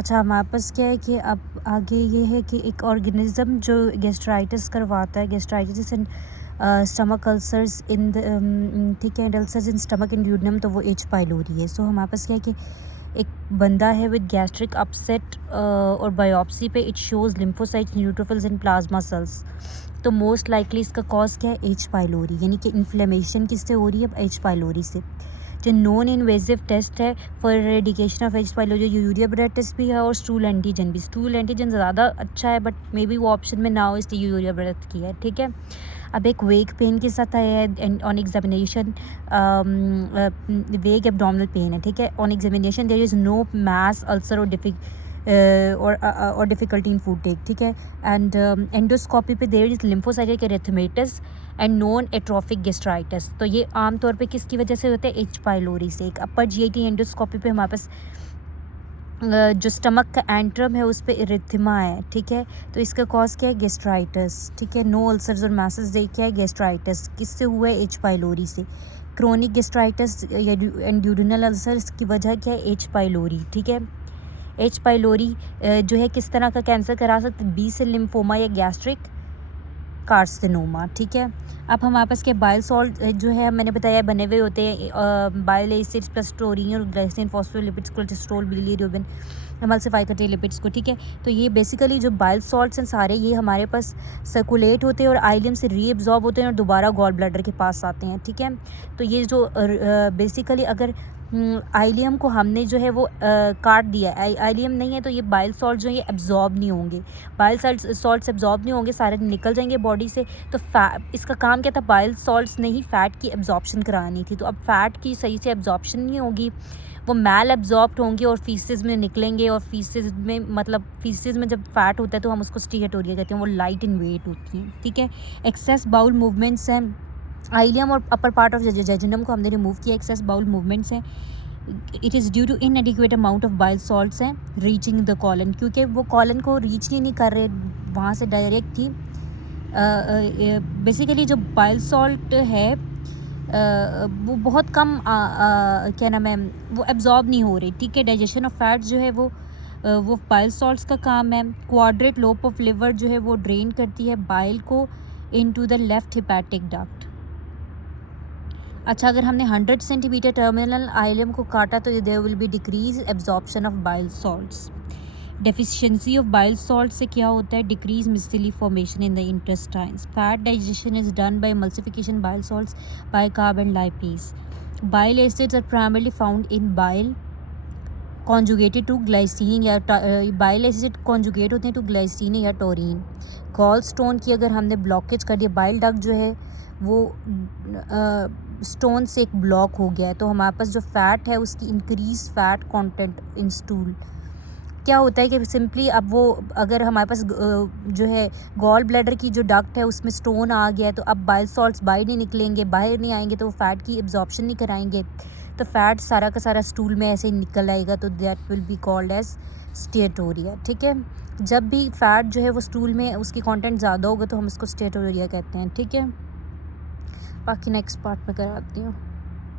अच्छा, हमारे पास क्या है कि अब आगे ये है कि एक ऑर्गेनिज़म जो गैस्ट्राइटिस करवाता है, gastritis and stomach ulcers in the ठीक है, and ulcers in stomach and duodenum, तो वो एच पाइलोरी है। सो हमारे पास क्या है कि एक बंदा है विद गैस्ट्रिक अपसेट और बायोप्सी पे it shows lymphocytes, neutrophils and plasma cells. तो मोस्ट लाइकली इसका कॉज क्या है? एच पाइलोरी, यानी कि इन्फ्लेमेशन किससे हो रही है? अब एच पाइलोरी से। जो नॉन इन्वेजिव टेस्ट है for eradication of H pylori, urea blood test भी है और स्टूल एंटीजन भी। स्टूल एंटीजन ज़्यादा अच्छा है बट मे बी वो ऑप्शन में ना हो, इसलिए यूरिया ब्लड की है, ठीक है। अब एक वेग पेन के साथ आया है and on examination, vague abdominal pain है, ठीक है। On examination there is no mass ulcer और डिफ़िकल्टी इन फूड टेक, ठीक है। एंड एंडोस्कोपी पे there is lymphocytic erythematous and non atrophic gastritis. तो ये आमतौर पे किसकी वजह से होता है? एच पाइलोरी से। एक अपर जीआईटी एंडोस्कोपी पे हमारे पास जो स्टमक का एंट्रम है उस पर इरिथमा है, ठीक है। तो इसका कॉज क्या है? गैस्ट्राइटिस, ठीक है। नो अल्सर्स और मैसेज दे क्या है? गैस्ट्राइटिस। किससे हुआ है? एच पाइलोरी से। क्रोनिक गैस्ट्राइटिस या एंड ड्यूडेनल अल्सर्स की वजह क्या है? एच पाइलोरी, ठीक है। एच पाइलोरी जो है किस तरह का कैंसर करा सकते? बी सेल लिम्फोमा या गैस्ट्रिक कार्सिनोमा, ठीक है। अब हमारे पास क्या बाइल सॉल्ट जो है मैंने बताया बने हुए होते हैं बाइल एसिड्स प्लस टोरीन और ग्लाइसिन, फॉस्फोलिपिड्स, कोलेस्ट्रॉल, बिलीरुबिन, एमल्सिफाई करते हैं लिपिड्स को, ठीक है। तो ये बेसिकली जो बाइल सॉल्ट्स हैं सारे ये हमारे पास सर्कुलेट होते हैं और आइलियम से रीअब्जॉर्ब होते हैं और दोबारा गॉल ब्लैडर के पास आते हैं, ठीक है। तो ये जो बेसिकली अगर आइलियम को हमने जो है वो काट दिया, आइलियम नहीं है तो ये बाइल सॉल्ट जो है ये एब्जॉर्ब नहीं होंगे, बाइल सॉल्ट्स एब्जॉर्ब नहीं होंगे, सारे निकल जाएंगे बॉडी से। तो इसका काम क्या था? बाइल सॉल्ट्स ने ही फ़ैट की एब्जॉर्प्शन करानी थी। तो अब फ़ैट की सही से एब्जॉर्प्शन नहीं होगी, वो मैल एब्जॉर्ब्ड होंगे और फीसेस में निकलेंगे, और फीसेस में मतलब फीसेस में जब फैट होता है तो हम उसको स्टीएटोरिया कहते हैं, वो लाइट इन वेट होती हैं, ठीक है। एक्सेस बाउल मूवमेंट्स हैं, आइलियम और अपर पार्ट ऑफ जेजुनम को हमने रिमूव किया, एक्सेस बाउल मूवमेंट्स हैं। It is due to inadequate amount of bile salts हैं रीचिंग द कॉलन, क्योंकि वो कॉलन को रीच नहीं कर रहे, वहाँ से डायरेक्ट थी। बेसिकली जो बाइल सॉल्ट है वो बहुत कम क्या नाम है, वो एब्जॉर्ब नहीं हो रही, ठीक है। डाइजेशन ऑफ फैट्स जो है वो बाइल सॉल्ट्स का काम है। क्वाड्रेट लोब ऑफ लिवर जो है वो ड्रेन करती है बाइल को into the left hepatic duct. अच्छा, अगर हमने 100 सेंटीमीटर टर्मिनल आइलियम को काटा तो there will be decrease absorption of bile salts. Deficiency of bile salt से क्या होता है? Decrease micelle formation in the intestines. Fat digestion is done by emulsification bile salts by carb and lipase. Bile acids are primarily found in bile conjugated to glycine या bile acid conjugate होते हैं to glycine या टोरीन। Gall stone की अगर हमने blockage कर दिया, bile duct जो है वो स्टोन से एक ब्लॉक हो गया है, तो हमारे पास जो फैट है उसकी increase fat content in stool. क्या होता है कि सिंपली अब वो अगर हमारे पास जो है गॉल ब्लैडर की जो डक्ट है उसमें स्टोन आ गया है, तो अब बाइल सॉल्ट्स बाहर नहीं निकलेंगे, बाहर नहीं आएंगे, तो वो फैट की एब्जॉर्प्शन नहीं कराएंगे, तो फैट सारा का सारा स्टूल में ऐसे ही निकल आएगा, तो that will be called as statoria, ठीक है। जब भी फैट जो है वो स्टूल में उसकी कंटेंट ज़्यादा होगा तो हम इसको स्टेटोरिया कहते हैं, ठीक है। बाकी नेक्स्ट पार्ट में कराती हूँ।